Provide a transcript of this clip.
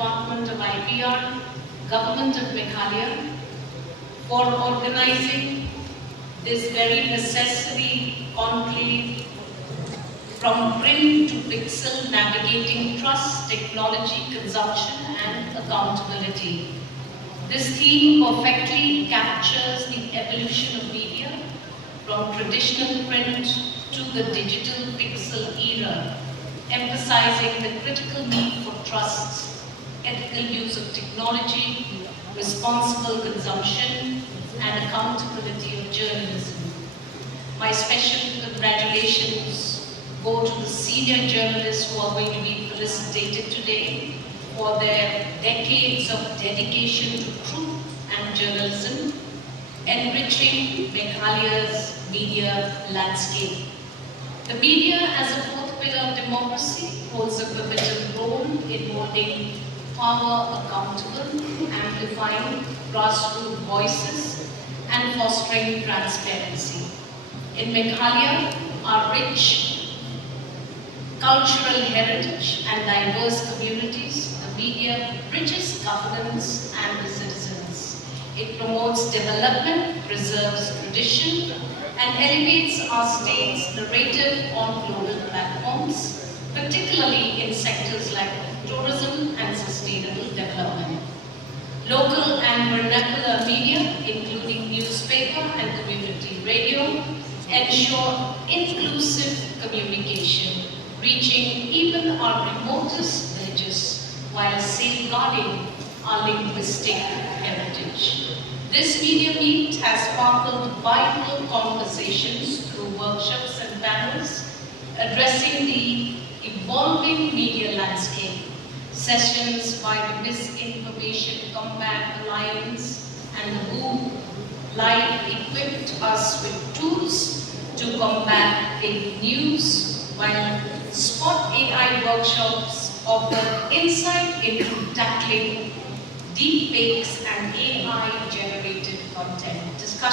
Department of IPR, Government of Meghalaya, for organizing this very necessary conclave from print to pixel, navigating trust, technology, consumption and accountability. This theme perfectly captures the evolution of media from traditional print to the digital pixel era, emphasizing the critical need for trust, ethical use of technology, responsible consumption, and accountability of journalism. My special congratulations go to the senior journalists who are going to be felicitated today for their decades of dedication to truth and journalism, enriching Meghalaya's media landscape. The media, as a fourth pillar of democracy, holds a pivotal role in molding power accountable, amplifying grassroots voices, and fostering transparency. In Meghalaya, our rich cultural heritage and diverse communities, the media bridges governance and the citizens. It promotes development, preserves tradition, and elevates our state's narrative on global platforms, particularly in sectors like tourism and sustainable development. Local and vernacular media, including newspaper and community radio, ensure inclusive communication, reaching even our remotest villages while safeguarding our linguistic heritage. This media meet has sparkled vital conversations through workshops and panels addressing the evolving media landscape. Sessions by the Misinformation Combat Alliance and the WHO Live equipped us with tools to combat fake news, while Spot AI workshops offer insight into tackling deepfakes and AI-generated content.